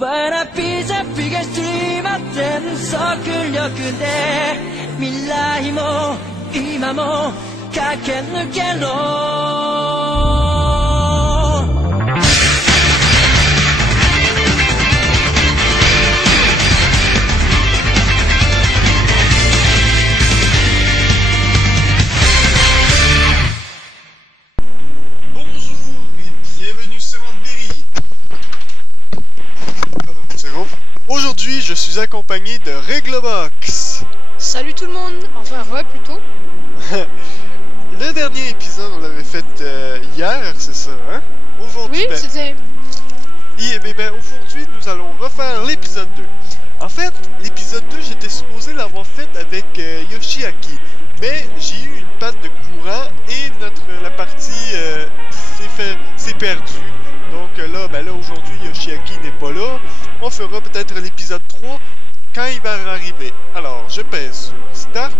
パラピザピがしま全速力で未来も今も駆け抜けろ Aujourd'hui, je suis accompagné de Réglobox. Salut tout le monde, enfin ouais plutôt. Le dernier épisode, on l'avait fait hier, c'est ça, hein? Aujourd'hui, oui, c'était... aujourd'hui, nous allons refaire l'épisode 2. En fait, l'épisode 2, j'étais supposé l'avoir fait avec Yoshiaki. Mais j'ai eu une panne de courant et la partie s'est perdue. Donc là, aujourd'hui, Yoshiaki n'est pas là. On fera peut-être l'épisode 3 quand il va arriver. Alors, je pèse sur Start.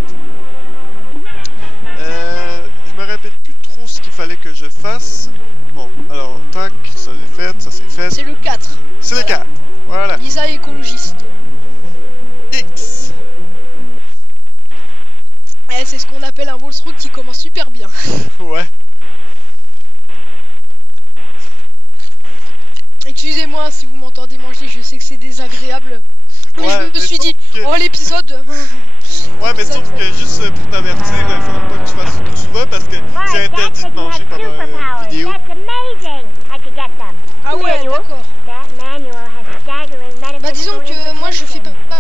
Je me rappelle plus trop ce qu'il fallait que je fasse. Bon, alors, tac, ça c'est fait, ça c'est fait. C'est le 4. C'est le 4, voilà. Lisa écologiste. X. C'est ce qu'on appelle un Volsrook qui commence super bien. Ouais. Excusez-moi si vous m'entendez manger, je sais que c'est désagréable. Mais Ouais, je me suis dit, que... oh l'épisode. Ouais, mais sauf que juste pour t'avertir, il faudra pas que tu fasses trop souvent parce que c'est interdit de manger pendant une vidéo. Ah ouais, d'accord. Bah disons que moi je fais pas... Ah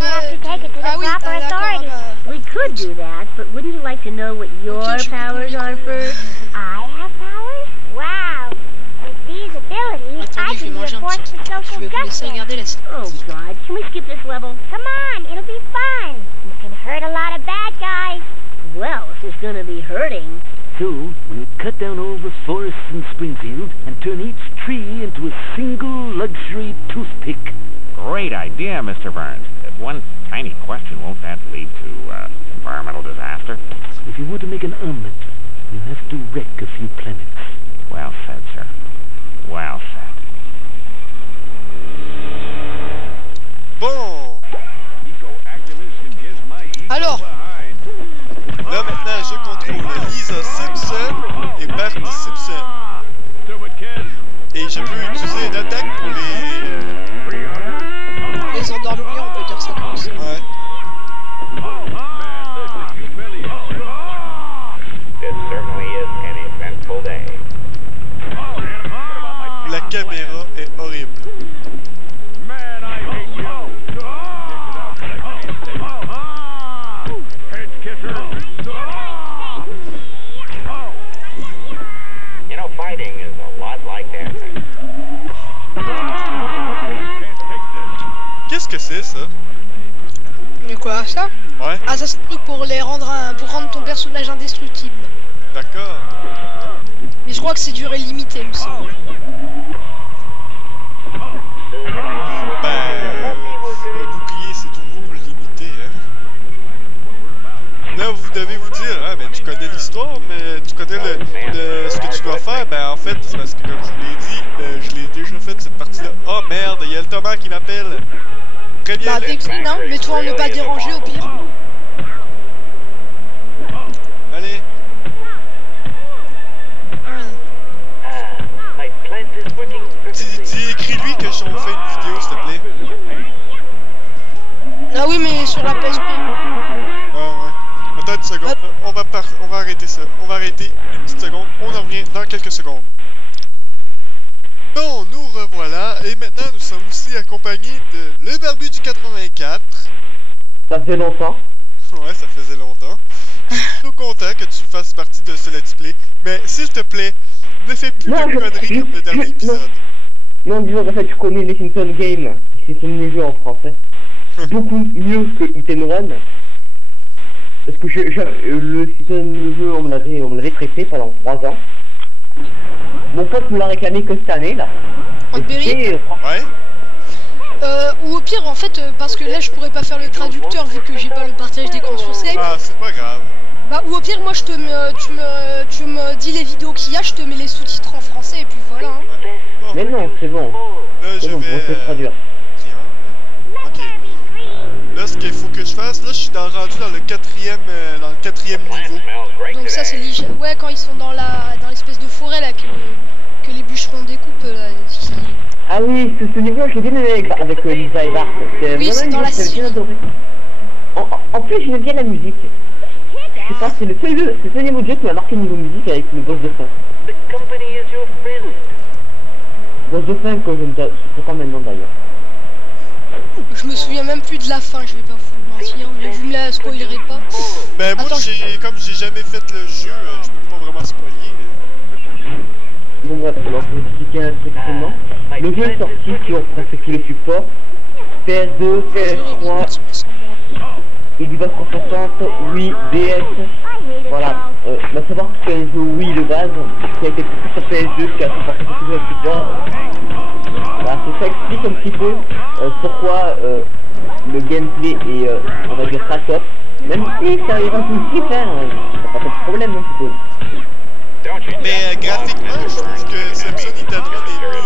oui, d'accord, bah... We could do that, but wouldn't you like to know what your powers are first? I have powers? Wow! With these abilities, I can be a force for social justice. Oh God, can we skip this level? Come on, it'll be fun. You can hurt a lot of bad guys. Well, this is gonna be hurting. So, we'll cut down all the forests in Springfield and turn each tree into a single luxury toothpick. Great idea, Mr. Burns. One tiny question, won't that lead to environmental disaster? If you want to make an omelet, you have to wreck a few planets. Well said, sir. Well said. Bon. Alors. Là maintenant, je contrôle Lisa Simpson et Bart Simpson. Et je peux utiliser une attaque pour les endormir, on peut dire ça comme ça. Ouais. It certainly is an eventful day. La caméra est horrible. You know, fighting is a lot like dancing. Qu'est-ce que c'est ça? Mais quoi, ça? Ouais. Ah, ça c'est le truc pour pour rendre ton personnage indestructible. D'accord. Mais je crois que c'est durée limitée, il me semble. Le bouclier c'est toujours limité, hein. Là vous devez vous dire, ah ben tu connais l'histoire, mais tu connais ce que tu dois faire, ben en fait c'est parce que comme je vous l'ai dit, je l'ai déjà fait cette partie-là. Oh merde, il y a le Thomas qui m'appelle. Bah décline, hein, mets-toi en ne pas déranger au pire. Allez. Écris-lui que j'en fais une vidéo, s'il te plaît. Ah oui, mais sur la PSP. Ah ouais. Attends une seconde. On va arrêter ça. On va arrêter une petite seconde. On en revient dans quelques secondes. Bon, nous revoilà. Et maintenant, nous sommes aussi accompagnés de Le Barbu du 84. Ça fait longtemps. Ouais, ça faisait longtemps. Je suis trop content que tu fasses partie de ce let's play. Mais s'il te plaît, ne fais plus de conneries comme le dernier épisode. Non, disons qu'en fait, je connais les Simpson Games. C'est le jeu en français. Beaucoup mieux que Hit and Run. Parce que le jeu, on me l'avait traité pendant 3 ans. Mon pote me l'a réclamé que cette année, là. Ouais. Ou au pire, en fait, parce que là, je pourrais pas faire le traducteur vu que j'ai pas le partage d'écran sur Skype. Ah, c'est pas grave. Bah, ou au pire, moi, tu me dis les vidéos qu'il y a, je te mets les sous-titres en français et puis voilà. Hein. Bon. Mais non, c'est bon. Là, je vais traduire. Là, ce qu'il faut que je fasse, là, je suis rendu dans le quatrième niveau. Donc ça c'est l'hygiène. Ouais, quand ils sont dans l'espèce de forêt là que les bûcherons découpent là. Ah oui, ce niveau j'ai bien aimé avec Lisa et Bart. Oui, c'est dans la j'ai bien adoré. En plus, j'aime bien la musique. Je sais pas, c'est le seul niveau de jeu qui m'a marqué niveau musique avec le boss de fin. Boss de fin que je ne sais pas maintenant d'ailleurs. Je me souviens même plus de la fin, je vais pas vous mentir, mais vous me la spoilerez pas. Ben moi, comme j'ai jamais fait le jeu, je peux pas vraiment spoiler. Bon bref, alors pour vous expliquer un truc rapidement. Le jeu est sorti sur presque tous les supports. PS2, PS3, Xbox 360, Wii, DS. Voilà, va savoir que c'est un jeu Wii de base, qui a été poussé sur PS2, qui a supporté tous les supports. Voilà, ça explique un petit peu pourquoi le gameplay est, on va dire, pas top. Même si ça arrive un peu aussi, hein, ça pas de problème, non, plutôt. Mais graphiquement, je trouve que Simpson Hit and Run est mieux.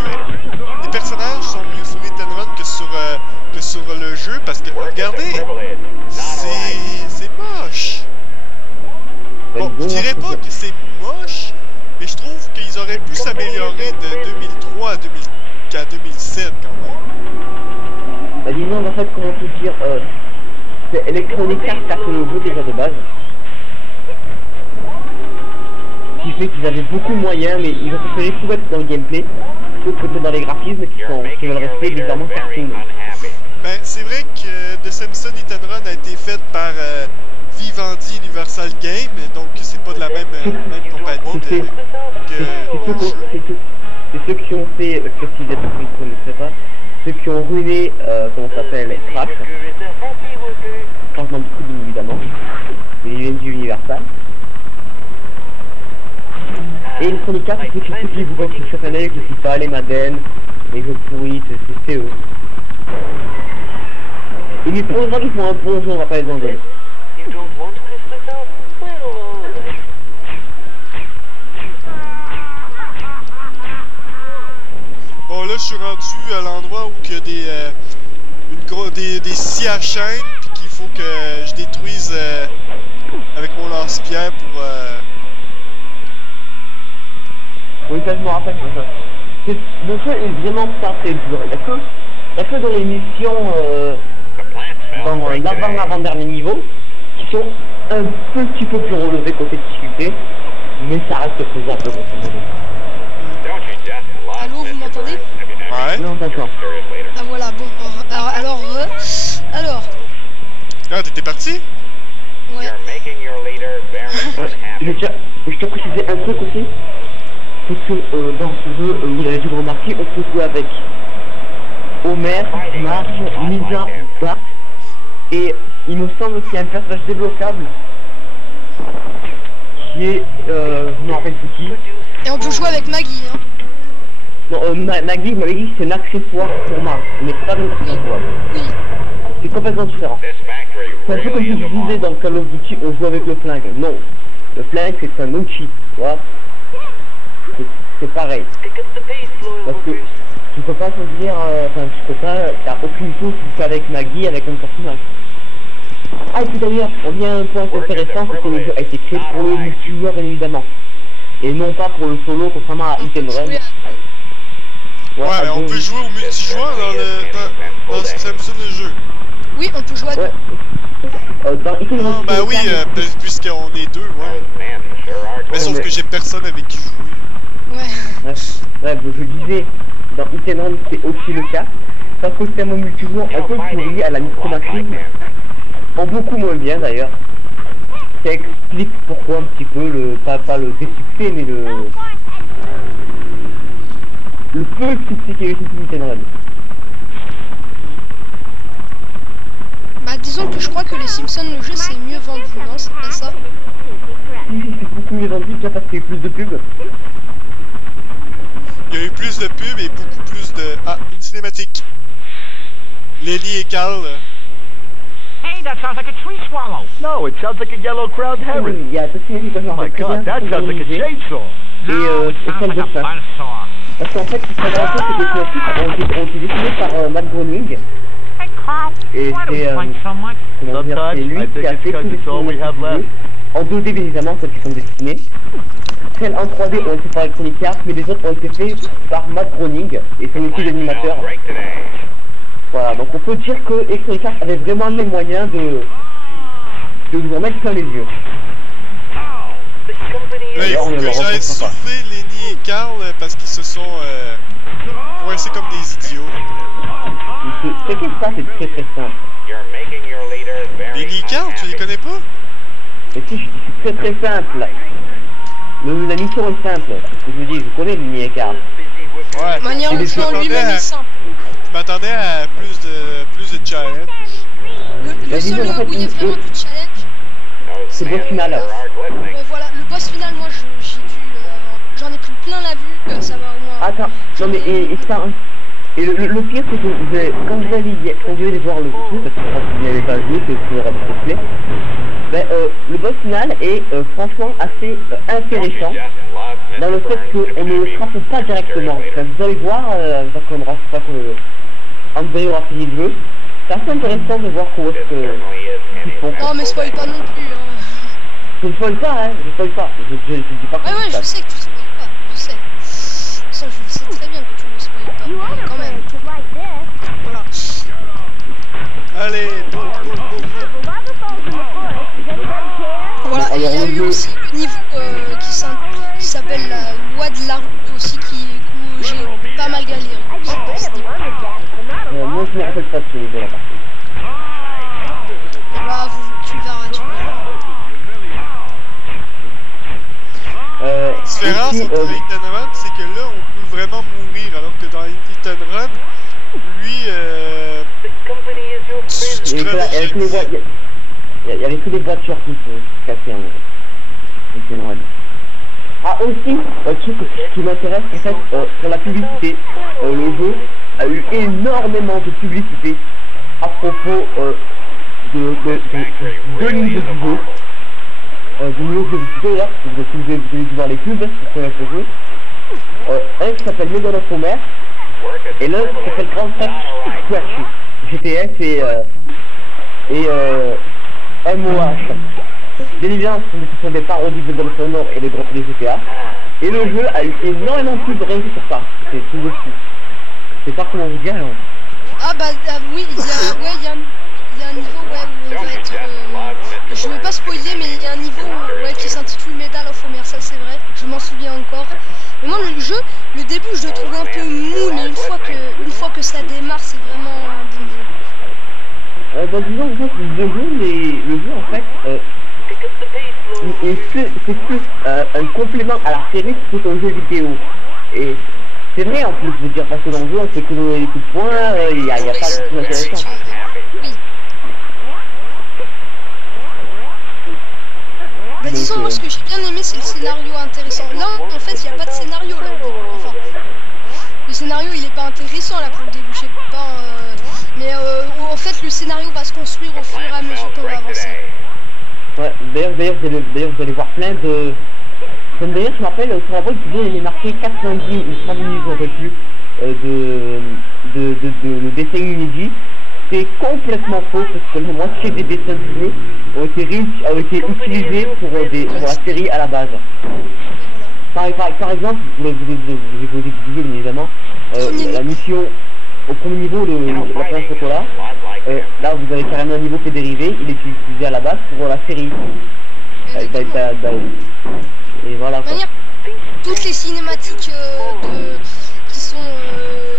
Les personnages sont mieux sur Hit and Run que sur le jeu, parce que, regardez, c'est moche. Bon, je dirais pas que c'est moche, mais je trouve qu'ils auraient pu s'améliorer de 2003 à 2007 quand même. Bah disons en fait, comment te dire, c'est Electronic Arts qui a fait le jeu déjà de base. Ce qui fait qu'ils avaient beaucoup de moyens, mais ils ont préféré tout mettre dans le gameplay plutôt que de mettre dans les graphismes qui veulent rester légèrement cartoon. Ben, c'est vrai que The Simpsons Hit and Run a été fait par Vivendi Universal Game, donc c'est pas de la même compagnie c'est ceux qui ont fait, je sais si vous ne connaissez pas, ceux qui ont ruiné, comment ça s'appelle, Crash. Changement de coup, bien évidemment. Mais ils viennent du Universal. Et une Chronica, c'est ceux qui vous voient sur chaque année, je ne sais pas, les Madden, les jeux pourris, c'est eux. Et mais pour les gens qui font un bon jeu, on va pas les enlever. Bon, là, je suis rendu à l'endroit où il y a des scies à chaîne, puis qu'il faut que je détruise avec mon lance-pierre pour... Oui, ça je me rappelle comme ça. Le jeu est vraiment pas très dur. Il y a que dans les missions, dans l'avant-dernier niveau, qui sont un petit peu plus relevées côté difficulté, mais ça reste faisable grosso modo. Allô, vous m'entendez? Ouais. Non, d'accord. Ah voilà, bon, alors... Ah, t'étais parti? Ouais. Je tiens à préciser un truc aussi. C'est que dans ce jeu, vous avez dû le remarquer, on peut jouer avec Homer, Marge, Lisa, Bart, et il me semble qu'il y a un personnage débloquable qui est, je me rappelle plus qui. Et on peut jouer avec Maggie, hein. Non, Maggie c'est un accessoire pour Marge, mais pas un accessoire. Oui. C'est complètement différent. C'est un peu comme si je disais dans Call of Duty, on joue avec le flingue. Non, le flingue c'est un outil, tu vois. C'est pareil. Parce que tu peux pas choisir, t'as aucune chose qu'avec Maggie, avec un personnage. Ah, et puis d'ailleurs, on vient à un point intéressant, c'est que le jeu a été créé pour le multijoueur, bien évidemment. Et non pas pour le solo, contrairement à Hit and Run. Ouais, mais on peut jouer au multijoueur dans Simpson le jeu. Oui, on peut jouer à deux. Ouais. Dans Hit and Run, bah oui, puisqu'on est deux, ouais. Mais sauf que j'ai personne avec qui jouer. Ouais. Bref, je disais, dans Hit and Run c'est aussi le cas. Sauf que c'est un mode multijoueur un peu pourri à la Micro Machine. En beaucoup moins bien d'ailleurs. Ça explique pourquoi un petit peu pas le désuccès, mais le peu de succès qu'il y a eu sur Hit and Run. Bah disons que je crois que les Simpsons, le jeu c'est mieux vendu, non? C'est pas ça? Si, c'est beaucoup mieux vendu déjà parce qu'il y a eu plus de pubs. Il y a eu plus de pubs et beaucoup plus de... Ah, une cinématique. Lenny et Carl. Hey, that sounds like a tree swallow. No, it sounds like a yellow crowned heron. Il y a deux cinématiques que Oh my god, that sounds like a chainsaw. Et celle de fin. Parce qu'en fait, ce qui est intéressant, c'est que les cinématiques ont été dessinées par Matt Groening. Et Why do we c'est fight so much? comment dire, c'est lui qui a fait tous les cinématiques du jeu. En 2D bien évidemment, celles qui sont dessinées. Celles en 3D ont été par Electronic Arts, mais les autres ont été faites par Matt Groening et son équipe d'animateurs. Voilà, donc on peut dire que Electronic Arts avait vraiment les moyens de nous en mettre plein les yeux. Là, il faut que j'aille sauver Lenny et Carl parce qu'ils se sont coincés comme des idiots. C'est que ça, c'est très très simple. Lenny et Carl, tu les connais pas? Et si, c'est très très simple. La mission est simple. C'est ce que je vous dis, je connais Lenny et Carl. Ouais. De manière, le jeu en lui-même est simple. Je m'attendais à plus de challenge. Le seul où il y a vraiment du challenge, C'est le boss final. ouais, voilà, le boss final, moi j'en ai pris plein la vue, ça va au moins. Attends, non mais et le pire c'est que quand vous allez voir le jeu, parce que je pense que vous n'avez pas joué, que vous aurez peut-être fait, ben, le boss final est franchement assez intéressant dans le fait qu'on ne le frappe pas directement. Enfin, vous allez voir, parce qu'on aura pas que André aura fini le jeu, c'est assez intéressant de voir comment est-ce qu'ils font. Non mais spoil pas non plus, hein. Je ne spoil pas, hein, je spoil pas, je dis pas que Ouais, je sais que tu spoil pas, je sais. Ça, je sais très bien que tu ne spoil pas, mais quand même. Voilà. Allez, Voilà, et il y a eu aussi le niveau qui s'appelle la loi de la route aussi, où j'ai pas mal galéré aussi dans ce niveau. moi je me rappelle pas de ce niveau là par contre. Bah, tu verras. la différence entre Hit and Run, c'est que là, on peut vraiment mourir, alors que dans Hit and Run, lui, Il y avait que les voitures qui se cassaient en Hit and Run. Ah aussi, un truc qui m'intéresse, en fait, pour la publicité, le jeu a eu énormément de publicité à propos de niveau du jeu. Du nouveau jeu vidéo là, vous allez voir les pubs pour connaître le jeu. Un qui s'appelle Medal of Honor et l'autre qui s'appelle Grand Theft Auto GTS et MOH. Bien évidemment, ce sont des parodies de Medal of Honor et des GTA. Et le jeu a eu énormément de pubs rien que sur ça. C'est tout dessus. Je sais pas comment vous dire. Ah bah oui, il y a un niveau où on va être... je vais pas spoiler, mais il y a un niveau qui s'intitule Medal of Honor, ça c'est vrai, je m'en souviens encore. Mais moi le jeu, le début je le trouve un peu mou, mais une fois que ça démarre, c'est vraiment un bon jeu. Bah disons en fait, le jeu en fait, c'est plus un complément à la série que un jeu vidéo. Et c'est vrai en plus, je veux dire, parce que dans le jeu on fait que donner des coups de poing, il n'y a pas de chose intéressant. Oui. Bah disons, moi ce que j'ai bien aimé c'est le scénario intéressant. Là en fait il n'y a pas de scénario là au début. Enfin, le scénario il est pas intéressant là pour le début, je sais pas. Mais en fait le scénario va se construire au fur et à mesure qu'on va avancer. Ouais, d'ailleurs vous allez voir plein de... D'ailleurs je me rappelle, sur la boîte il y a marqué 90 ou 30 minutes, je ne sais plus, de dessin inédit. C'est complètement faux parce que la moitié des dessins du jeu ont été utilisés pour la série à la base. Par exemple, vous avez bien évidemment, la mission au premier niveau, la planche chocolat, là vous avez carrément un niveau qui est dérivé, il est utilisé à la base pour la série. Et voilà quoi. Toutes les cinématiques qui sont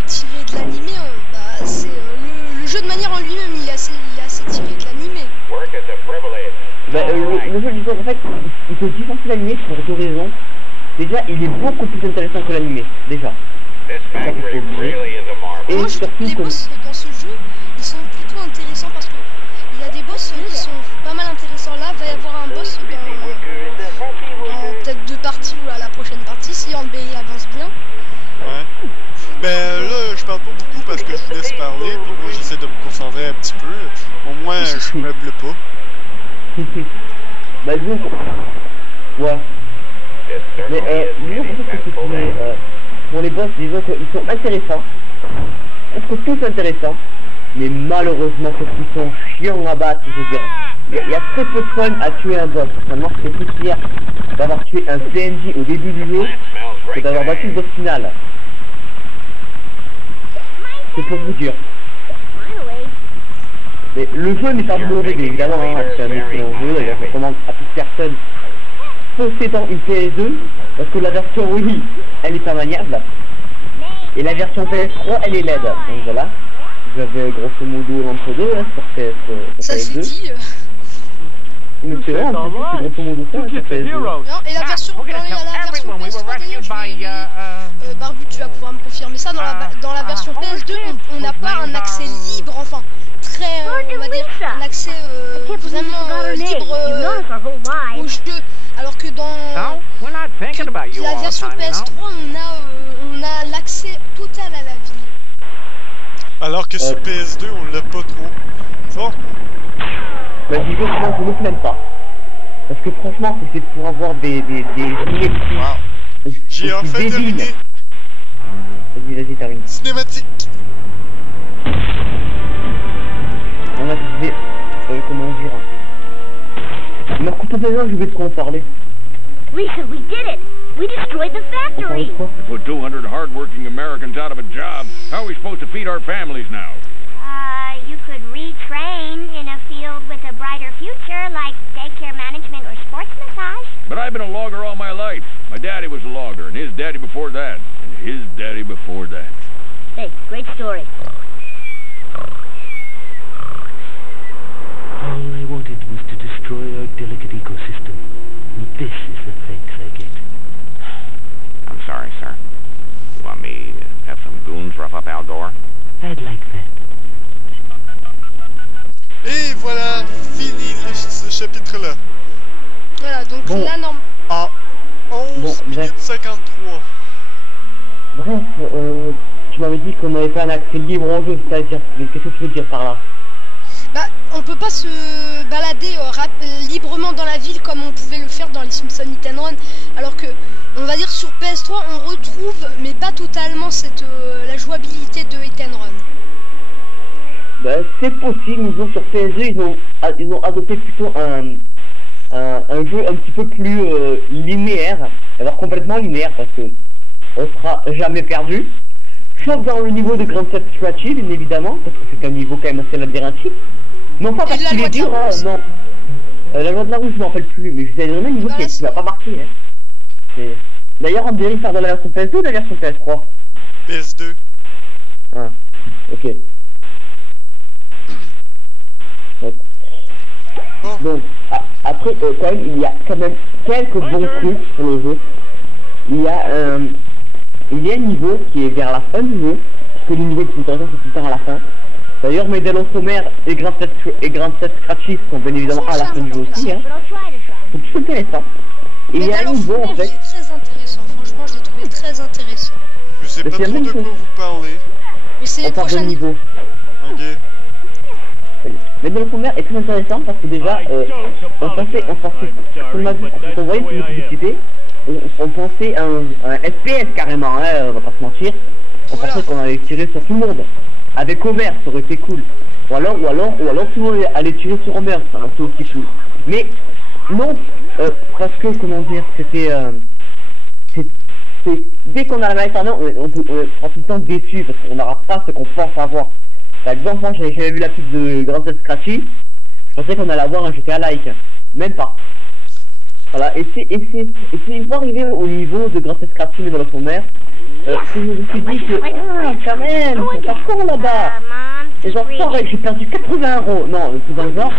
tirées de l'animé, c'est le jeu de manière en lui-même, il est assez tiré de l'animé. Le jeu, disons, en fait, il se différencie de l'animé pour deux raisons. Déjà, il est beaucoup plus intéressant que l'animé, déjà. Et moi, je trouve que les boss dans ce jeu, ils sont plutôt intéressants parce que il y a des boss qui sont pas mal intéressants. Là, il va y avoir un boss dans peut-être 2 parties ou à la prochaine partie, si André avance bien. Ouais. Ben là, je parle pas beaucoup parce que je vous laisse parler, puis moi j'essaie de me concentrer un petit peu. Au moins, je meuble pas. Bah disons ouais. Mais disons en fait que pour les boss, disons qu'ils sont intéressants. Presque tous intéressants. mais malheureusement ceux qui sont chiants à battre, je veux dire. Il y a très peu de fun à tuer un boss. Personnellement, c'est plus fier d'avoir tué un PNJ au début du jeu que d'avoir battu le boss final. C'est pour vous dire. Mais le jeu n'est pas mauvais, évidemment, hein, c'est un excellent jeu, d'ailleurs je recommande à toute personne possédant une PS2, parce que la version Wii, elle est pas maniable, et la version PS3, elle est LED, donc voilà, vous avez grosso modo l'entre-deux hein, sur ça PS2. C'est dit. Mais c'est vrai, en plus, c'est grosso modo ça, sur PS2. Non, et la version, dans la version PS3 d'ailleurs, Barbu, tu vas pouvoir me confirmer ça, dans la version PS2, on n'a pas un accès libre, enfin, très, on va dire, un accès vraiment libre au jeu, alors que dans la version PS3, on a l'accès total à la ville. Alors que sur PS2, on l'a pas trop. Bon. Bah dis moi je me plains pas. Parce que franchement, si c'est pour avoir des Wow. J'ai enfin terminé. Vas-y, termine. Cinématique. On a décidé, comment dire. Il m'a coupé d'ailleurs, je vais de quoi en parler. Lisa, we did it! We destroyed the factory! We put 200 hard-working Americans out of a job. How are we supposed to feed our families now? You could retrain in a field with a brighter future, like daycare management or sports massage. But I've been a logger all my life. My daddy was a logger, and his daddy before that, and his daddy before that. Hey, great story. All I wanted was to destroy our delicate ecosystem. And this is the thanks I get. I'm sorry, sir. You want me to have some goons rough up Al Gore? I'd like that. Et voilà, fini ce chapitre-là. Voilà, donc bon. là, non. En 11 minutes 53. Bref, tu m'avais dit qu'on n'avait pas un accès libre au jeu, c'est-à-dire, qu'est-ce que tu veux dire par là? Bah, on peut pas se balader librement dans la ville comme on pouvait le faire dans les Simpsons Hit and Run, alors que, on va dire sur PS3, on retrouve, mais pas totalement, la jouabilité de Hit and Run. Bah, c'est possible, ils ont sur PS2, ils ont adopté plutôt un jeu un petit peu plus linéaire, alors complètement linéaire, parce que on sera jamais perdu, sauf dans le niveau de Grand Theft Strategy, bien évidemment, parce que c'est un niveau quand même assez labyrinthique. Non pas parce qu'il est dur, non. La loi de la rue, je m'en rappelle plus, mais je vous ai donné un niveau qui m'a pas marqué. Hein. D'ailleurs, on devrait faire de la version PS2 ou de la version PS3 PS2. Ah, ok. Donc, après, quand même, il y a quand même quelques bons trucs sur le jeu. Il y a un niveau qui est vers la fin du jeu, parce que les niveaux qui sont intéressants, c'est tout le temps à la fin. D'ailleurs, Medal of Honor et Grand Theft Scratchy sont bien évidemment à la fin du jeu aussi. Hein. Donc c'est intéressant. Et il y a un niveau en fait. C'est très intéressant, franchement, je l'ai trouvé très intéressant. Je sais pas trop de quoi vous parlez. Mais c'est les prochains niveaux. Ok. Medal of Honor est très intéressant parce que déjà, on pensait, comme on voyait une publicité, on pensait à un FPS carrément, hein, on va pas se mentir. On pensait qu'on allait tirer sur tout le monde. Avec Homer, ça aurait été cool. Ou alors tout le monde allait tirer sur Homer, ça aurait été aussi cool. Mais non, presque, comment dire, c'était... dès qu'on a la manette en main, on sera tout le temps déçu parce qu'on n'aura pas ce qu'on pense avoir. Par exemple, moi j'avais vu la pub de Grand Theft Scratchy, je pensais qu'on allait avoir un GTA like. Même pas. Voilà, et c'est une fois arrivé au niveau de Grand Theft Scratchy mais dans le fond mer, je me suis dit que, quand même, c'est pas con là-bas. Et genre, j'ai perdu 80 €. Non, le plus dans le genre,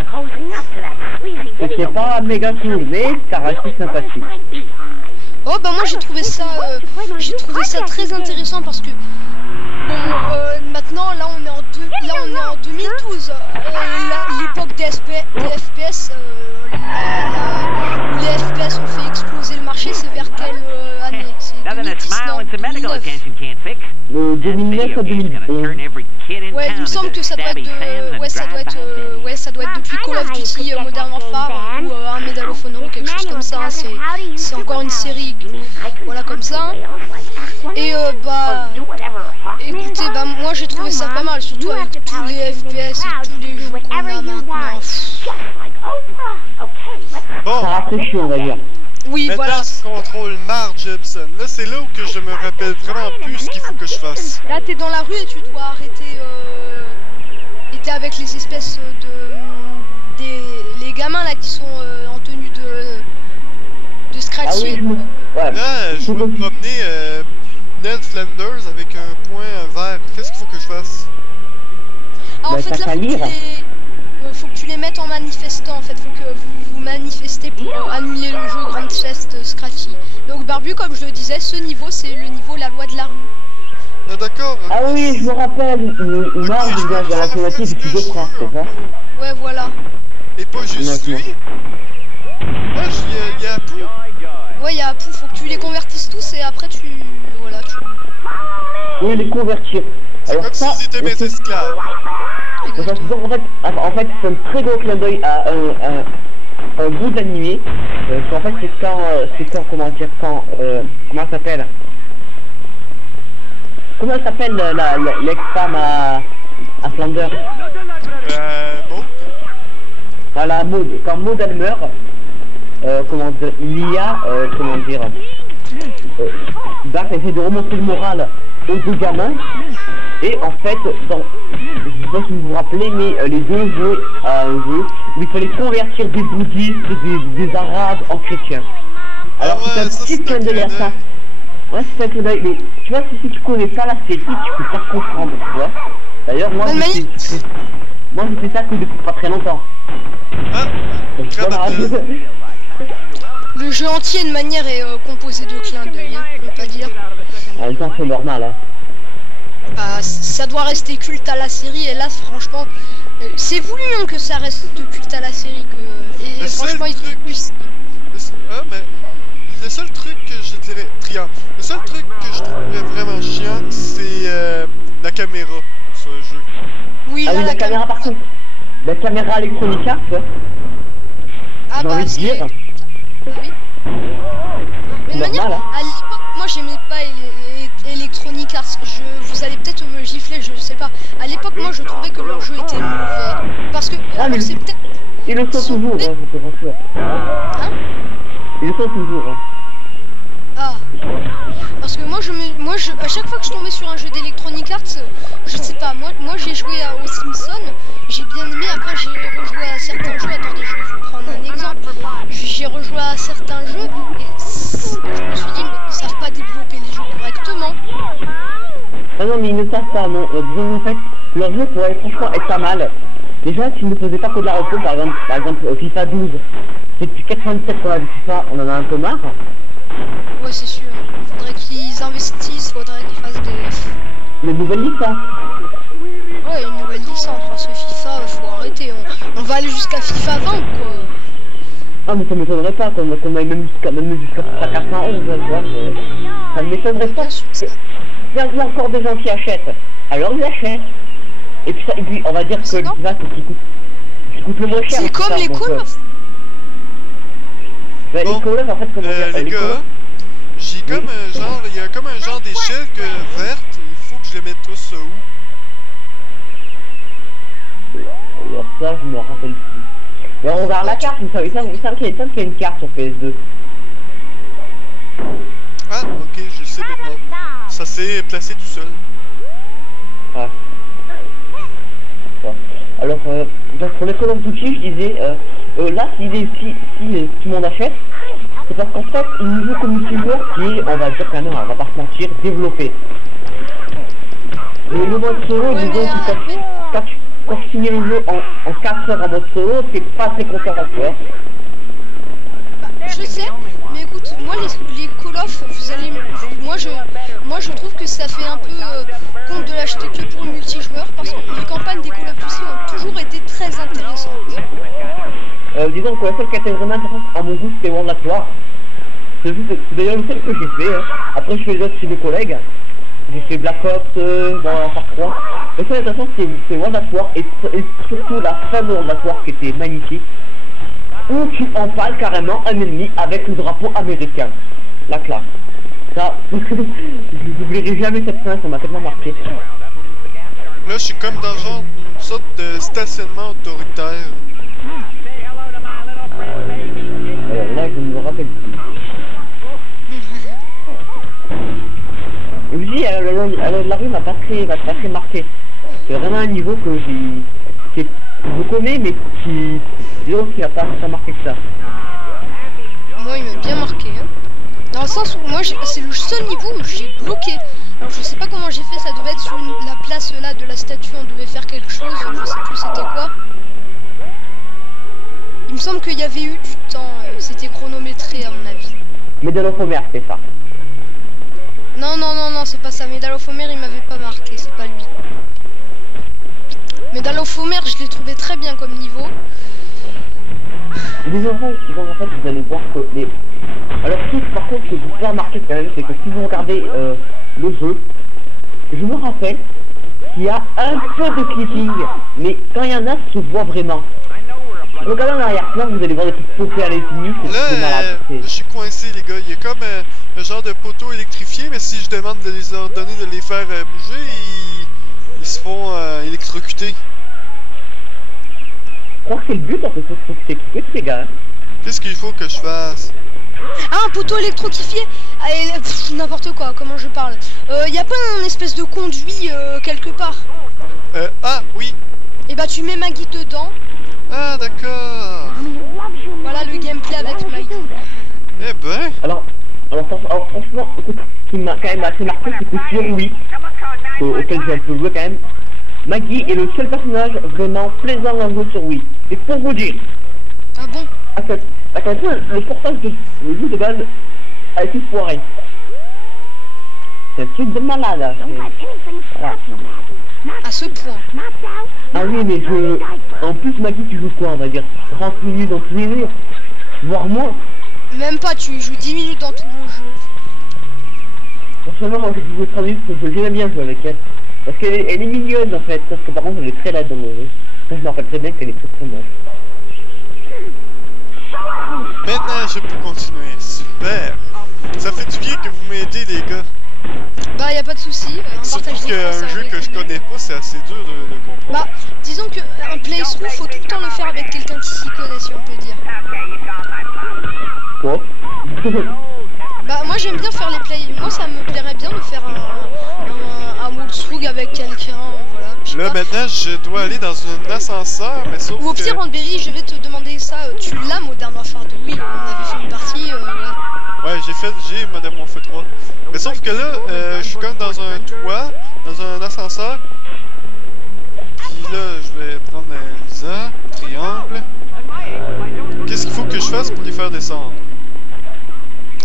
c'était pas méga cool, mais ça restait sympathique. Oh bah moi j'ai trouvé ça très intéressant parce que bon maintenant là on est en 2012, l'époque des FPS où les FPS ont fait exploser le marché, c'est vers quelle année? C'est 2010, non, 2009. 2009 à 2011. Ouais, il me semble que ça doit être ça doit être depuis Call of Duty Modern Warfare ou un Medal of Honor ou quelque chose comme ça, hein. C'est encore une série voilà comme ça. Et écoutez, bah moi j'ai trouvé ça pas mal, surtout avec tous les FPS et tous les jeux qu'on a maintenant. Bon, Ça rafraîchit, on va dire. Oui, maintenant voilà. tu contrôles Marge Jepson. Là, c'est là où que je me rappelle vraiment plus ce qu'il faut que je fasse. Là, t'es dans la rue et tu dois arrêter. Et t'es avec les espèces les gamins là qui sont en tenue de Ah oui, scratching. Ouais. Là, je veux promener Ned Flanders avec un point vert. Qu'est-ce qu'il faut que je fasse? Ah, en Bah, fait, t'as là, qu'à lire. faut que tu les mettes en manifestant. En fait, faut que vous manifestez pour annuler le jeu Grand Chest Scratchy. Donc, Barbu, comme je le disais, ce niveau, c'est le niveau la loi de la rue. Ah, d'accord. Ah oui, je me rappelle, il meurt du gaz dans la thématique du deux frères, c'est ça? Ouais, voilà. Et pas juste lui? Ah, il y a Apu. Ouais, il y a Apu, faut que tu les convertisses tous et après tu. Voilà, tu. Oui, les convertir. C'est Alors comme ça, si c'était mes esclaves. Exactement. donc en fait, c'est un très gros clin d'œil à un bout d'animé. En fait, c'est quand, comment dire, comment elle s'appelle? Comment elle s'appelle l'ex-femme à Flanders? Bon. Voilà, Maud. Quand Maud elle meurt, comment dire, il y a, comment dire, Dark essaie de remonter le moral aux deux gamins. Et en fait, je sais pas si vous vous rappelez, mais les deux jouaient à un jeu où il fallait convertir des bouddhistes, des arabes en chrétiens. Alors ouais, c'est un ça, petit c'est clin un d'œil à clin ça. d'œil. Ouais, c'est un clin d'œil, mais tu vois, si tu connais pas la série, tu peux pas comprendre, tu vois. D'ailleurs, moi, Bonne j'ai fait ça que depuis pas très longtemps. Ah, Donc, voilà. Le jeu entier de manière est composé de clins d'œil, hein, on peut pas dire. En même temps, c'est normal, hein. Bah, ça doit rester culte à la série et là franchement c'est voulu hein, que ça reste culte à la série que et Le seul franchement ils truc- mais le seul truc que je dirais, Trian, le seul truc que je trouverais vraiment chiant, c'est la caméra sur le jeu. oui Ah là oui, la caméra par contre, la caméra Electronic Arts, ah j'ai bah envie de c'est dire, bah, oui. Mais de manière, normal, hein. à l'époque moi j'aimais pas Electronic Arts, vous allez peut-être me gifler, je sais pas. À l'époque moi je trouvais que leur jeu était mauvais parce que Ah, mais c'est peut-être Ils le sont toujours, hein, je te rassure. hein. Ils le sont toujours, hein. Ah, parce que moi, à chaque fois que je tombais sur un jeu d'Electronic Arts, je sais pas, moi j'ai joué aux Simpsons, j'ai bien aimé, après j'ai rejoué à certains jeux, attendez, je vais vous prendre un exemple, j'ai rejoué à certains jeux, et je me suis dit, mais ils savent pas développer les jeux correctement. Ah non, mais ils ne savent pas, non. Disons, en fait, leur jeu pourrait franchement être pas mal. Déjà, s'ils ne faisaient pas que de la repos, par exemple FIFA 12, c'est depuis 97 qu'on a vu FIFA, on en a un peu marre. Ouais, c'est sûr, faudrait qu'ils investissent, faudrait qu'ils fassent des... Les nouvelles licences. Ouais, une nouvelle licence, parce que FIFA, faut arrêter, on va aller jusqu'à FIFA 20, quoi. Ah, mais ça m'étonnerait pas, qu'on aille même jusqu'à FIFA 411, tu vois. Ça ne m'étonnerait pas. Il y a encore des gens qui achètent, alors ils achètent. Et puis on va dire que FIFA, c'est ce qui coûte le moins cher. C'est comme les Call of. Bah, Bon, les Call of, en fait, comment dire, les gars, j'ai comme un genre, il y a comme un genre d'échelle verte, il faut que je les mette tous où? Alors ça, je me rappelle plus. Mais on regarde la carte, il semble qu'il y a une carte sur PS2. Ah, ok, je sais maintenant. Ça s'est placé tout seul. Ouais. Alors, donc pour les Call of Duty, je disais, là, si tout le monde achète, c'est parce qu'en fait, il joue comme multijoueur qui est, on va dire quand même, on va pas se mentir, développé. Mais le mode solo, Ouais, disons que quand tu finis le jeu en 4 heures en mode solo, c'est pas très conservateur. Bah, je sais, mais écoute, moi les Call of, vous allez, moi je trouve que ça fait un peu compte de l'acheter que pour le multijoueur parce que les campagnes des Call of Duty ont toujours été très intéressantes. Disons que la seule qui était vraiment intéressante à mon goût, c'était World at War. C'est d'ailleurs le seul que j'ai fait. Hein. Après, je fais les autres chez mes collègues. J'ai fait Black Ops dans Far 3. Le seul intéressant, c'est World at War et surtout la fin de World at War qui était magnifique. Où tu empales carrément un ennemi avec le drapeau américain. La classe. Ça, je n'oublierai jamais cette fin, ça m'a tellement marqué. Là, je suis comme dans genre une sorte de stationnement autoritaire. Alors là, je ne me rappelle plus. Je vous dis, la rue m'a pas très marqué. C'est vraiment un niveau que je connais, mais qui n'a pas marqué que ça. Moi, il m'a bien marqué. Hein. Dans le sens où moi, c'est le seul niveau où j'ai bloqué. Alors, je sais pas comment j'ai fait, ça devait être sur la place là de la statue, on devait faire quelque chose, je sais plus c'était quoi. Il me semble qu'il y avait eu du temps, c'était chronométré à mon avis. Medal of Honor, c'est ça. Non, c'est pas ça. Medal of Honor, il m'avait pas marqué, c'est pas lui. Medal of Honor, je l'ai trouvé très bien comme niveau. En fait, vous allez voir que les... Alors, par contre, ce que vous pouvez remarquer quand même, c'est que si vous regardez le jeu, je me rappelle qu'il y a un peu de clipping, mais quand il y en a, ça se voit vraiment. Regardez en arrière-plan, vous allez voir des petites poteaux à l'infini, c'est malade. Là, je suis coincé, les gars. Il y a comme un genre de poteau électrifié, mais si je demande de les ordonner de les faire bouger, ils se font électrocuter. Je crois que c'est le but, en fait, faut que c'est équipé, les gars. Qu'est-ce qu'il faut que je fasse? Ah, un poteau électroquifié. N'importe quoi, comment je parle. Y a pas un espèce de conduit quelque part? Ah, oui. Et bah, tu mets Maggie dedans. Ah, d'accord. Voilà le gameplay avec Maggie. Eh ben. Alors franchement, ce qui m'a quand même assez marqué, c'est que sur Wii, auquel j'ai un peu joué quand même, Maggie est le seul personnage vraiment plaisant à jouer sur Wii. C'est pour vous dire. Ah bon? À quel point le portage de le jeu de base a été foiré. C'est un truc de malade. Voilà. À ce point. Ah oui, mais en plus, Maggie, tu joues quoi, on va dire 30 minutes dans tous les jours, voire moins. Même pas, tu joues 10 minutes dans tout le jeu. Franchement, moi j'ai joué 30 minutes parce que j'aime bien jouer avec elle. Parce qu'elle est mignonne en fait, parce que par contre elle est très laide dans mon jeu. Ça, je me rappelle très bien qu'elle est très moche. Maintenant, je peux continuer. Super. Ça fait du bien que vous m'aidez, les gars. Bah, y a pas de souci. Surtout qu'un jeu que je connais pas, c'est assez dur de comprendre. Bah, disons que un playthrough, faut tout le temps le faire avec quelqu'un qui s'y connaît, si on peut dire. Quoi? Bah, moi j'aime bien faire les plays. Moi, ça me plairait bien de faire un walkthrough avec quelqu'un, voilà. Là, maintenant, je dois aller dans un ascenseur, mais sauf Ou au pire, Randberry, je vais te demander ça. Tu l'as, Modern Warfare 2? Oui, on avait fait une partie, ouais. Ouais, j'ai Modern Warfare 3. Mais sauf que là, je suis comme dans un toit, dans un ascenseur. Puis là, je vais prendre ça, triangle. Qu'est-ce qu'il faut que je fasse pour les faire descendre?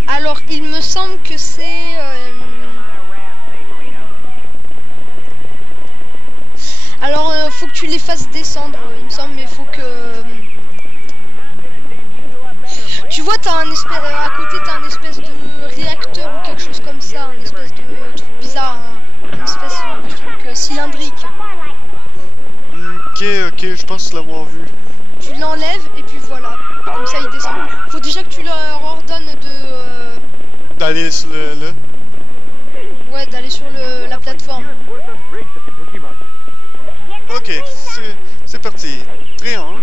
Alors, il me semble que c'est... Alors, faut que tu les fasses descendre, il me semble, mais faut que... Tu vois, t'as un espèce... à côté, t'as un espèce de réacteur ou quelque chose comme ça, un espèce de truc bizarre, un espèce de truc cylindrique. Ok, je pense l'avoir vu. Tu l'enlèves et puis voilà, comme ça il descend. Faut déjà que tu leur ordonnes de... D'aller sur le... Ouais, d'aller sur la plateforme. Ok, c'est parti. Triangle.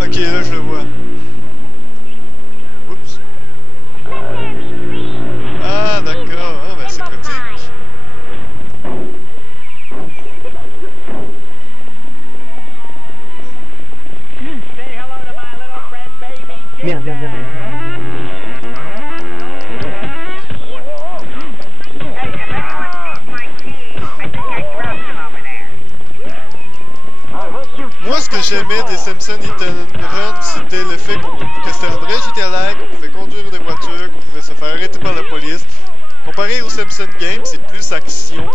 Ok, là je le vois. Oups. Ah d'accord, ah, ben c'est pratique. Merde. Moi, ce que j'aimais des Simpsons Hit and Run, c'était le fait que c'était un vrai GTA-like, qu'on pouvait conduire des voitures, qu'on pouvait se faire arrêter par la police. Comparé aux Simpson Games, c'est plus action.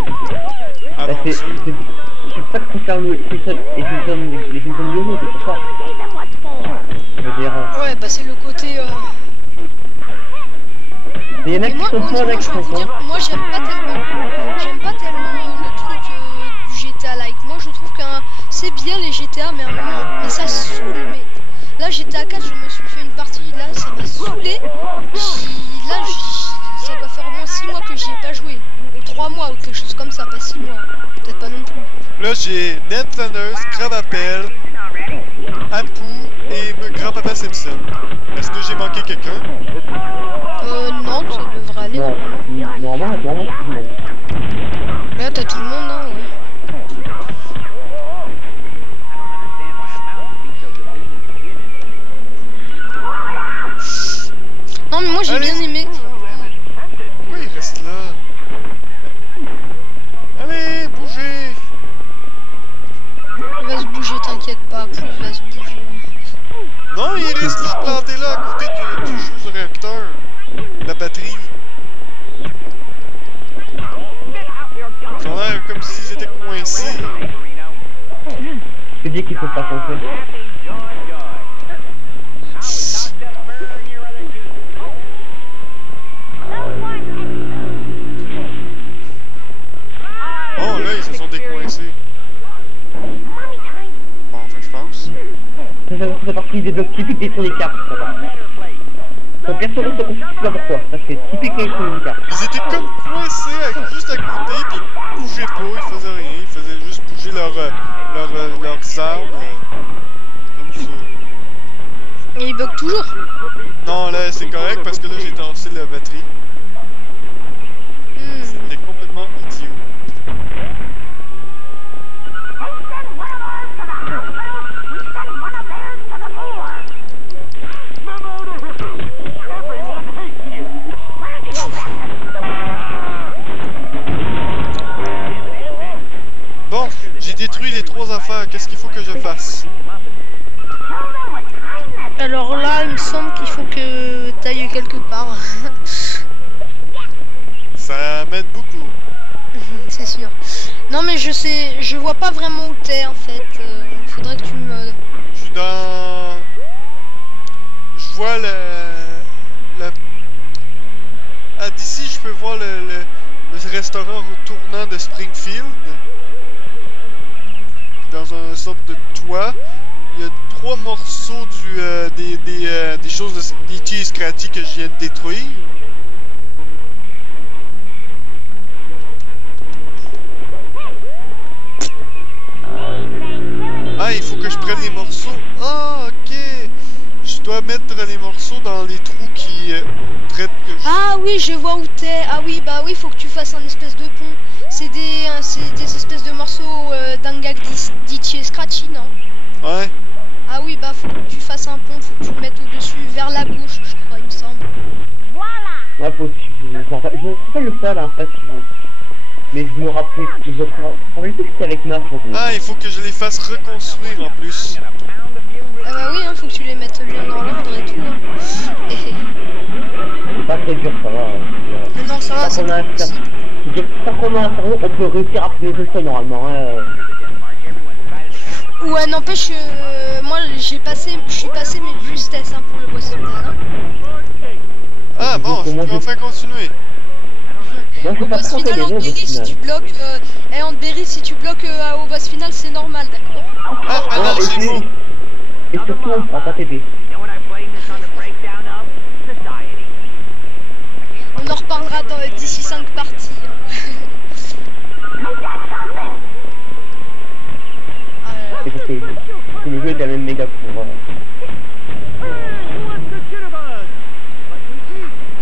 C'est ça que préfère les Simpsons Yoyo, c'est pour ça. Je veux dire... Ouais, bah c'est le côté... Mais il y en a qui sont pas d'action, moi j'aime pas tellement le truc du GTA-like. Moi je trouve que c'est bien les GTA, mais à un moment, mais ça saoule. Mais là GTA 4, je me suis fait une partie, là ça m'a saoulé. 6 mois que j'y ai pas joué. Ou 3 mois ou quelque chose comme ça, pas 6 mois. Peut-être pas non plus. Là, j'ai Netrunners, Crabapple, Apu et Grand-Papa Simpson. Est-ce que j'ai manqué quelqu'un? Non, ça devrait aller. Non, normalement, tout le monde. Là, t'as tout le monde, hein, ouais. Non, mais moi j'ai bien aimé. Pourquoi il reste là? Allez, bougez! Il va se bouger, t'inquiète pas, plus il va se bouger. Non, il reste là, planté là, à côté du jeu du réacteur. La batterie. Ils ont l'air comme s'ils étaient coincés. Je dis qu'il faut pas s'en Oh, là, ils se sont décoincés. Bon, enfin, je pense. Ça fait partie des blocs typiques des Sonic Arts, ça va. Quand personne ne se confie, c'est pas pourquoi. Ça c'est typique des Sonic Arts. Ils étaient comme coincés juste à côté, puis ils bougeaient pas, ils faisaient rien, ils faisaient juste bouger leurs armes, comme ça. Et il bug toujours? Non, là, c'est correct parce que là, j'ai tassé la batterie. C'était complètement idiot. Bon, j'ai détruit les 3 affaires. Qu'est-ce qu'il faut que je fasse? Alors là, il me semble qu'il faut que t'ailles quelque part. Ça m'aide beaucoup. C'est sûr. Non mais je vois pas vraiment où t'es en fait. Faudrait que tu me... Je suis dans... Je vois Ah, d'ici, je peux voir le restaurant tournant de Springfield. Dans un sorte de toit. Il y a 3 morceaux des choses de Snitchy et Scratchy que je viens de détruire. Ah, il faut que je prenne les morceaux. Ah, ok. Je dois mettre les morceaux dans les trous qui traitent que je... Ah oui, je vois où t'es. Ah oui, bah oui, faut que tu fasses un espèce de pont. C'est des espèces de morceaux d'Angag Ditchy et Scratchy, non? Ouais. Ah oui, bah faut que tu fasses un pont, faut que tu le mettes au-dessus, vers la gauche, je crois, il me semble. Ouais, faut aussi, je me rappelle le ça là en fait. Mais je me rappelle plus que c'était avec Marc. Ah, il faut que je les fasse reconstruire en plus. Ah bah oui, hein, faut que tu les mettes bien dans l'ordre et tout. Hein. C'est pas très dur, ça va. Non, ça va, c'est tant qu'on a un cerveau, on peut réussir à trouver le sol normalement. Ouais, n'empêche, moi je suis passé mais de justesse hein, pour le boss final. Hein. Ah bon, je peux enfin continuer. Au boss final, on te guérit si tu bloques. On te guérit si tu bloques au boss final, c'est normal, d'accord? Ah, non, c'est faux. Et surtout, on prend pas TP. On en reparlera d'ici 5 parties. Hein. C'est que le jeu est quand même méga court.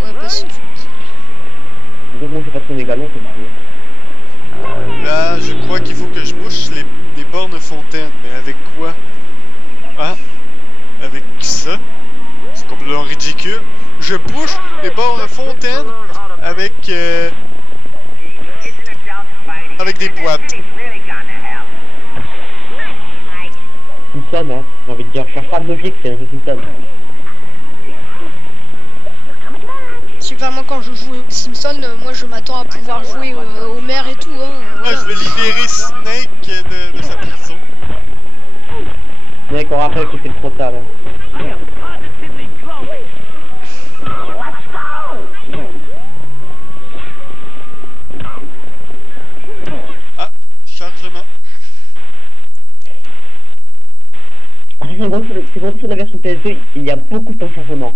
Ouais, pas si tu le dis. Donc moi, c'est pas très méga long comme jeu. Là, je crois qu'il faut que je bouche les bornes fontaines. Mais avec quoi? Ah, avec ça? C'est complètement ridicule. Je bouche les bornes fontaines avec des boîtes. Simpson, hein, j'ai envie de dire, cherche pas de logique, c'est un jeu Simpson. Super, moi quand je joue Simpson, moi je m'attends à pouvoir jouer au maire et tout. Hein, voilà. Ah, je vais libérer Snake de sa prison. Mais qu'on rappelle que c'est le total. Hein. Ah, chargement. C'est vrai sur la version PS2, il y a beaucoup de chargement.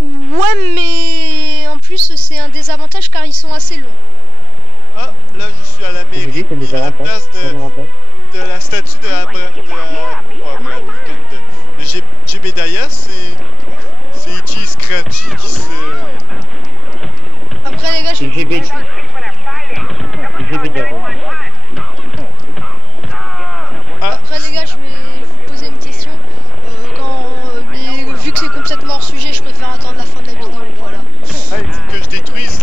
Ouais, Ouais, mais en plus c'est un désavantage car ils sont assez longs. Ah, là je suis à la mairie, à la place de la statue de Jebediah, c'est Itchy Scratchy qui se... Après les gars, je vais... Après les gars, je vais vous poser une question. Mais vu que c'est complètement hors sujet, je préfère attendre la fin de la vidéo, voilà. Ah, il faut que je détruise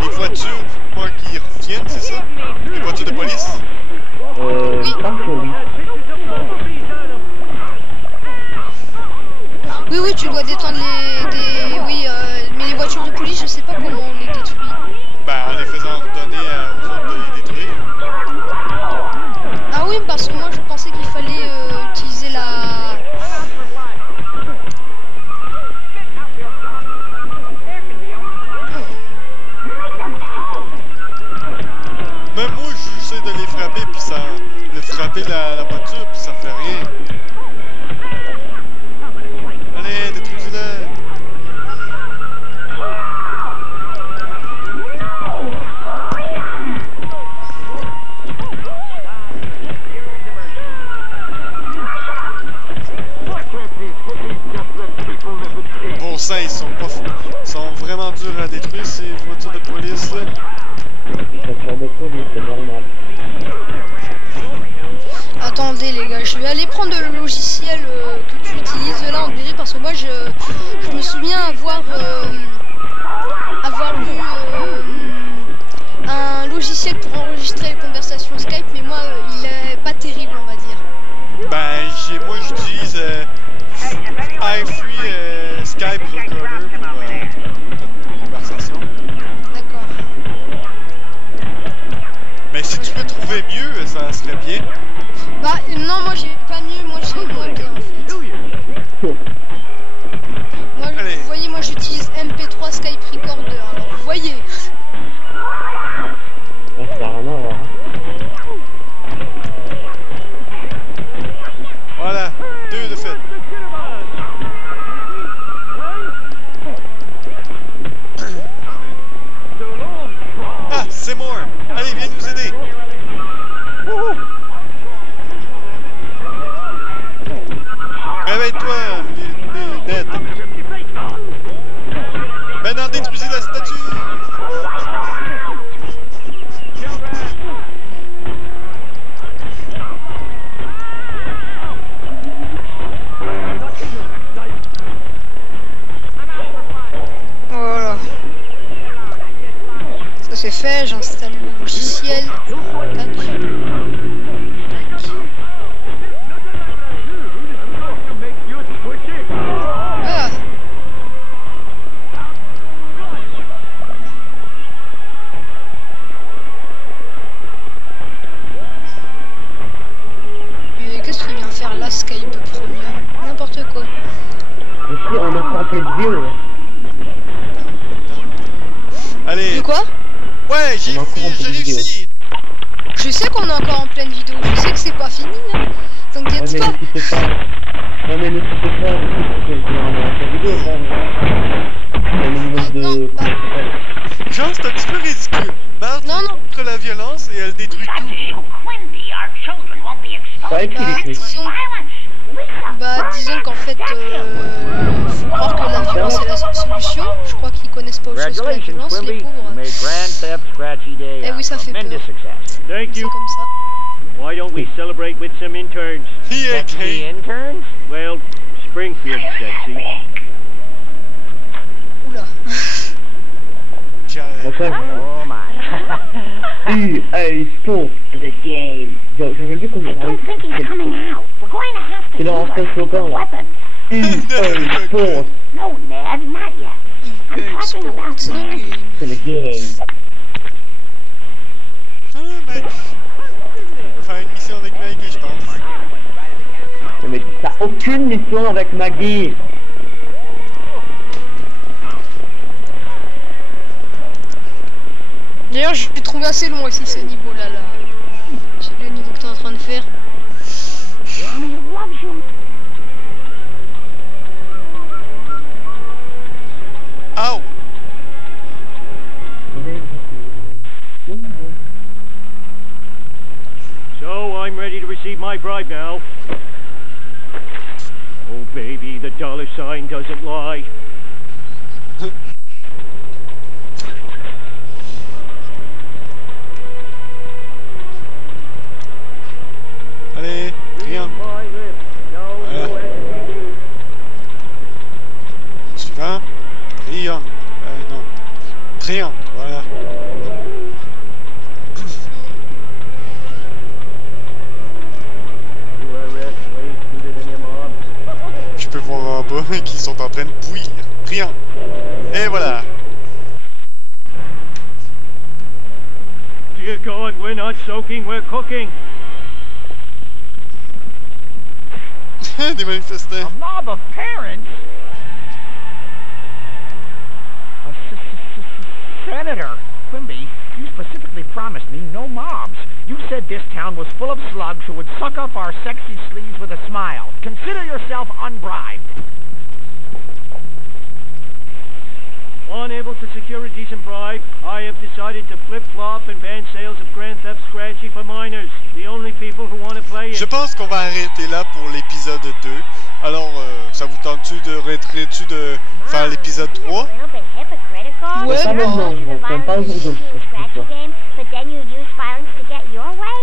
les voitures pour qu'ils reviennent, c'est ça? Les voitures de police? Oui. Oui, tu dois détendre Oui, mais les voitures de police, je sais pas comment on les détruit. Bah, en les faisant redonner aux autres de les détruire. Ah oui, parce que moi, je pensais qu'il fallait utiliser la... Même moi, j'essaie de les frapper, puis ça... de frapper la voiture, puis ça fait rien. Allez, détruisez-le! Bon sang, ils sont vraiment durs à détruire, ces voitures de police, là. Voiture de police, c'est normal. Attendez les gars, je vais aller prendre le logiciel que tu utilises là en mairie parce que moi je me souviens avoir lu un logiciel pour enregistrer les conversations Skype, mais moi il est pas terrible on va dire. Ben moi j'utilise i3 Skype Recorder pour conversation. D'accord. Mais si tu peux trouver mieux, ça serait bien. Bah non, moi j'ai pas mieux, moi j'ai moins bien en fait. Moi, vous voyez, moi j'utilise MP3 Skype Recorder, alors vous voyez. Ça n'a rien à voir. Voilà, 2 de fait. Ah, c'est moi. Allez, viens nous aider. Réveille-toi, les bêtes. Maintenant, détruisez la statue. Voilà. Ça c'est fait, j'installe le logiciel. Tac. Ah. Mais qu'est-ce qu'il vient faire là, Skype Premium? N'importe quoi. Ici, on est encore en pleine vidéo. Allez. De quoi? Ouais, j'ai réussi. Je sais qu'on est encore en pleine vidéo, je sais que c'est pas fini, hein. T'inquiète pas. Non mais ne citez pas, on est en pleine vidéo, un minimum de... Genre, c'est un petit peu ridicule. Marthe contre la violence et elle détruit tout. Disons qu'en fait, faut croire que la violence est la seule solution. Je crois qu'ils connaissent pas autre chose que la violence, les pauvres. Eh oui, ça fait peur. Thank you. C'est comme ça. Why don't we celebrate with some interns? Sexy interns? Well, Springfield's sexy. Oula. Oh my. EA Sports to the game. Don't think he's coming out. We're going to have to use a weapon. EA Sports No, Ned, not yet. I'm talking about to the game. Ben, on va faire une mission avec Maggie, je pense. Mais t'as aucune mission avec Maggie. D'ailleurs, je l'ai trouvé assez long aussi ce niveau-là. C'est le niveau que t'es en train de faire. receive my bribe now. Oh, baby, the dollar sign doesn't lie. Allez, triangle. Voilà. Suivant. Triangle. Non. Triangle, voilà. Je peux voir en bas qu'ils sont en train de bouillir. Triangle. Et voilà. Dear God, we're not soaking, we're cooking. Des manifestants. A mob of parents? Senator Quimby, you specifically promised me no mobs. You said this town was full of slugs who would suck up our sexy sleeves with a smile. Consider yourself unbribed. Unable to secure a decent bribe, I have decided to flip-flop and ban sales of Grand Theft Scratchy for minors. The only people who want to play it. Je pense qu'on va arrêter là pour l'épisode 2. Alors, ça vous tente-tu de faire l'épisode 3? Ouais, Pas maintenant, pas aujourd'hui.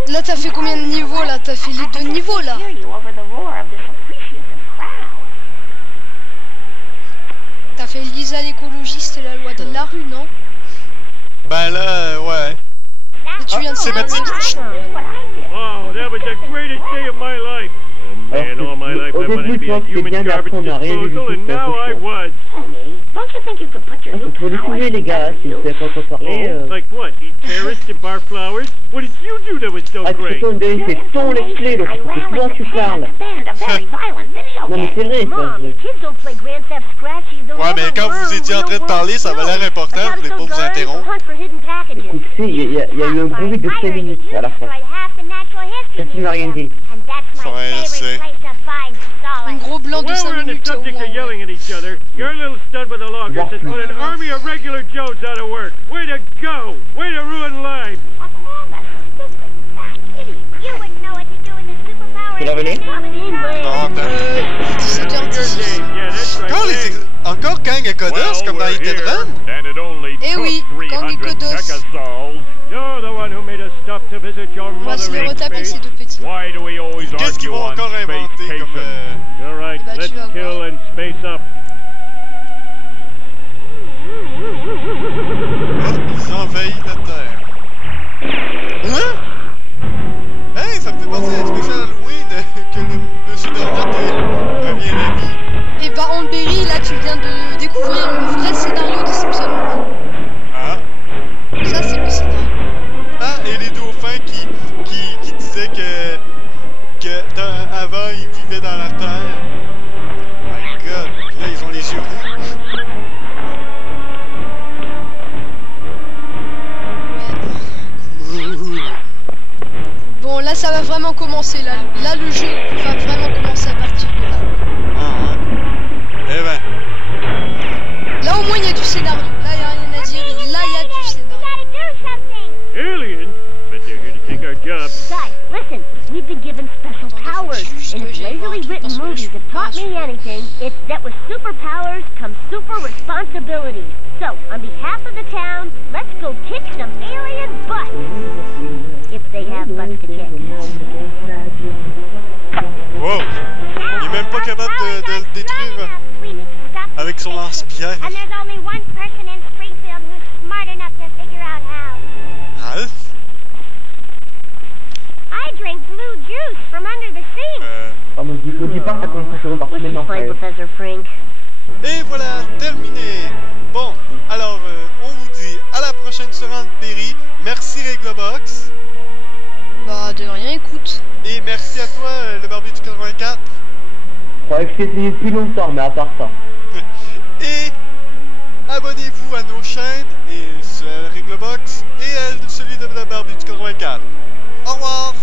Là, t'as fait combien de niveaux là? T'as fait les 2 niveaux là? T'as fait Lisa l'écologiste et la loi de la rue, non? Ben là, ouais. Et tu viens de thématique. Oh, that was the greatest day of my life. Oh man, all my life I wanted to be a human garbage disposal, and now I was. Don't you think you could put your new Faut les trouver les gars, si vous savez pas quoi parler. Oh, like what? Eat carrots and bar flowers? What did you do that was so Ah, great? c'est ton let's play, donc c'est toi tu parles. Non mais c'est vrai ça. Ouais, mais quand vous étiez en train de parler, ça avait l'air important, je voulais pas vous interrompre. Écoute, tu sais, il y a eu un gros vide de 5 minutes à la fin. Qu'est-ce qu'il m'a rien dit? Ouais, je sais. Un gros blanc de Well, 5 we're in the minutes au subject of moins. yelling at each other. Your little stud with the loggers has put an army of regular Joes out of work. Way to go! Way to ruin lives! Tu l'as volé? Non, attends. 17h10. Yeah, that's right. Encore Kang et Kodos, comme dans Hit and Run? Eh oui, Kang et Kodos. You're the one who made us stop to visit your On va mother se les in retaper space. ces 2 petits. Why do we always Qu'est-ce qu'ils argue vont on encore inventer space comme... All right, Bah, tu let's vas kill voir. and space up. Oh, ils envahissent la Terre. Hein? Hey, ça me fait penser à un spécial Halloween que le monsieur d'Ornette revient la vie. Et bah, en Berry, là, tu viens de découvrir le vrai scénario des Simpsons. Ah? Ça, c'est le scénario. Ah, et les dauphins qui disaient que avant ils vivaient dans la terre. Oh my god, là ils ont les yeux rouges. Bon, là, ça va vraiment commencer. Là, le jeu va vraiment commencer à partir de là. Ah ouais. Eh ben. Là, au moins, il y a du scénario. Là, il n'y a rien à dire. Là, il y a du scénario. Aliens? Bet they're here to take our jobs. Guys, listen, we've been given special powers, and if lazily written movies have taught me anything, it's that with superpowers comes super responsibility. So, on behalf of the town, let's go kick some alien butt! If they have butts to kick. Wow. Il est même pas capable de le détruire avec son lance-pierre. And there's only one person in Springfield who's smart enough to figure out how. Ralph? I drink blue juice from under the sink. Ah, me dis pas que la conversation est partie maintenant. Professor Frink. Et voilà, terminé. Bon, alors on vous dit à la prochaine sur Berry. Merci Réglobox. Bah, de rien, écoute. Et merci à toi, le Barbu du 84. Ouais, je t'ai essayé depuis longtemps, mais à part ça. Et abonnez-vous à nos chaînes, et sur Réglobox, et à celui de le Barbu du 84. Au revoir.